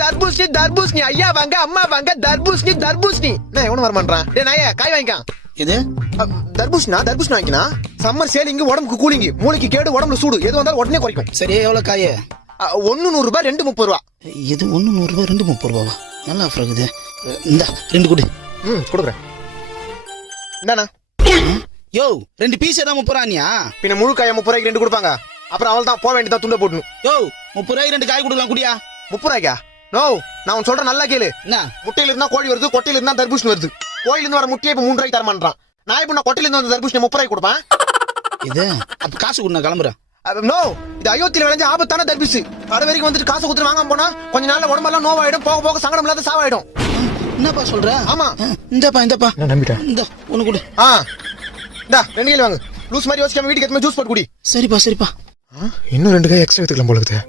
தர்பூசணி தர்பூசணி ஐயா வாங்க அம்மா வாங்க தர்பூசணி தர்பூசணி நான் எவனும் வர மாட்டான். டேய் நாயே காய் வாங்கிக்கான். இது தர்பூசணி வாங்கினா சம்மர் சேலிங் உடம்புக்கு கூலிங் மூளைக்கு கேடு உடம்புல சூடு எது வந்தாலும் உடனே குறைக்கும். சரி எவ்வளவு காய? 1 100 ரூபாய் 2 30 ரூபா. இது 1 100 ரூபாய் 2 30 ரூபாவா? நல்லா ஆஃபர் இருக்குது. இந்த 2 கொடு. கொடுக்குறேன். என்னண்ணா யோ 2 பீஸ் தான் 30 ரூபாயா? பின்ன முழு காய 30 ரூபாய்க்கு 2 கொடுப்பாங்க. அப்புறம் அவள் தான் போக வேண்டியதா துண்ட போடணும். யோ 30 ரூபாய்க்கு 2 காய் கொடுக்கலாம் குடியா? 30 ரூபாய்க்கா? நோ நான் உன் சொல்றேன் நல்லா கேளு. என்ன முட்டையில இருந்தா கோழி வருது, கொட்டையில இருந்தா தர்பூசணி வருது. கோயில இருந்து வர முட்டையை இப்ப 3 ரூபாய்க்கு தர மாட்டான். நான் இப்ப கொட்டையில இருந்து வந்த தர்பூசணி 30 ரூபாய்க்கு கொடுப்பேன். இது அப்ப காசு கொடு, நான் கிளம்புறேன். நோ இது அயோத்தியில விளைஞ்ச ஆபத்தான தர்பூசணி. வர வரைக்கும் வந்துட்டு காசு கொடுத்து வாங்காம போனா கொஞ்ச நாள்ல உடம்பெல்லாம் நோவாயிடும், போக போக சங்கடம் இல்லாத சாவாயிடும். என்னப்பா சொல்ற? ஆமா இந்தப்பா நான் நம்பிட்டேன். இந்த ஒண்ணு கொடு. இந்தா 2 கிலோ வாங்கு. லூஸ் மாதிரி யோசிக்காம வீட்டுக்கு எடுத்து ஜூஸ் போட்டு குடி. சரிப்பா இன்னும் 2 காய் எக்ஸ்ட்ரா எடுத்துக்கலாம் போல இருக்குது.